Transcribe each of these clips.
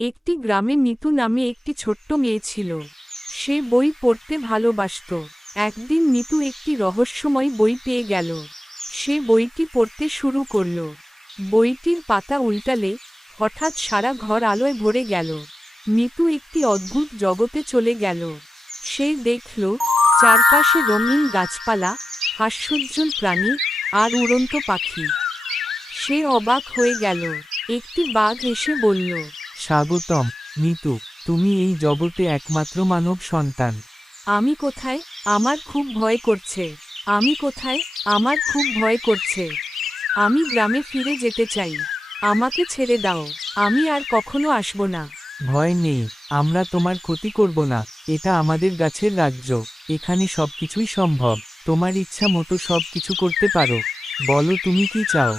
একটি গ্রামে নিতু নামে একটি ছোট্ট মেয়ে ছিল। সে বই পড়তে ভালোবাসত। একদিন নিতু একটি রহস্যময় বই পেয়ে গেল। সে বইটি পড়তে শুরু করল। বইটির পাতা উল্টালে হঠাৎ সারা ঘর আলোয় ভরে গেল। নিতু একটি অদ্ভুত জগতে চলে গেল। সে দেখল, চারপাশে রঙিন গাছপালা, হাস্যোজ্জ্বল প্রাণী আর উড়ন্ত পাখি। সে অবাক হয়ে গেল। একটি বাঘ এসে বলল স্বাগতম মিতু তুমি এই জগতে একমাত্র মানব সন্তান। আমি কোথায়? আমার খুব ভয় করছে। আমি কোথায়? আমার খুব ভয় করছে। আমি গ্রামে ফিরে যেতে চাই। আমাকে ছেড়ে দাও। আমি আর কখনো আসব না। ভয় নেই আমরা তোমার ক্ষতি করব না। এটা আমাদের গাছের রাজ্য। এখানে সবকিছুই সম্ভব। তোমার ইচ্ছা মতো সব কিছু করতে পারো। বলো তুমি কি চাও?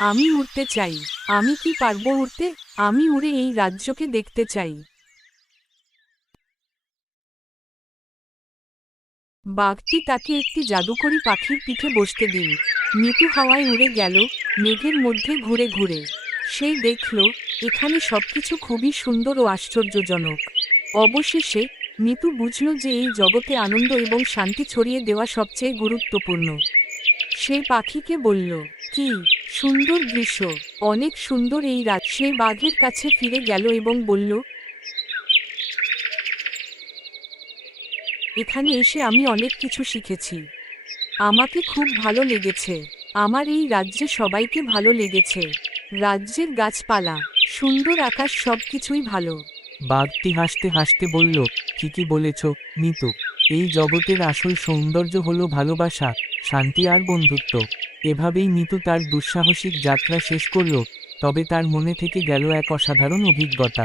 আমি উড়তে চাই। আমি কি পারব উড়তে? আমি উড়ে এই রাজ্যকে দেখতে চাই। বাঘটি তাকে একটি জাদুকরি পাখির পিঠে বসতে দিল। মিতু হাওয়ায় উড়ে গেল, মেঘের মধ্যে ঘুরে ঘুরে। সেই দেখল, এখানে সবকিছু খুবই সুন্দর ও আশ্চর্যজনক। অবশেষে মিতু বুঝল যে এই জগতে আনন্দ এবং শান্তি ছড়িয়ে দেওয়া সবচেয়ে গুরুত্বপূর্ণ। সে পাখিকে বলল, কি? সুন্দর দৃশ্য। অনেক সুন্দর এই রাত সে বাঘের কাছে ফিরে গেল এবং বলল, এখানে এসে আমি অনেক কিছু শিখেছি। আমাকে খুব ভালো লেগেছে। আমার এই রাজ্যে সবাইকে ভালো লেগেছে। রাজ্যের গাছপালা, সুন্দর আকাশ সবকিছুই ভালো। বাঘটি হাসতে হাসতে বলল, ঠিকই বলেছ, মিতু। এই জগতের আসল সৌন্দর্য হলো ভালোবাসা। শান্তি আর বন্ধুত্ব। এভাবেই মিতু তার দুঃসাহসিক যাত্রা শেষ করল, তবে তার মনে থেকে গেল এক অসাধারণ অভিজ্ঞতা।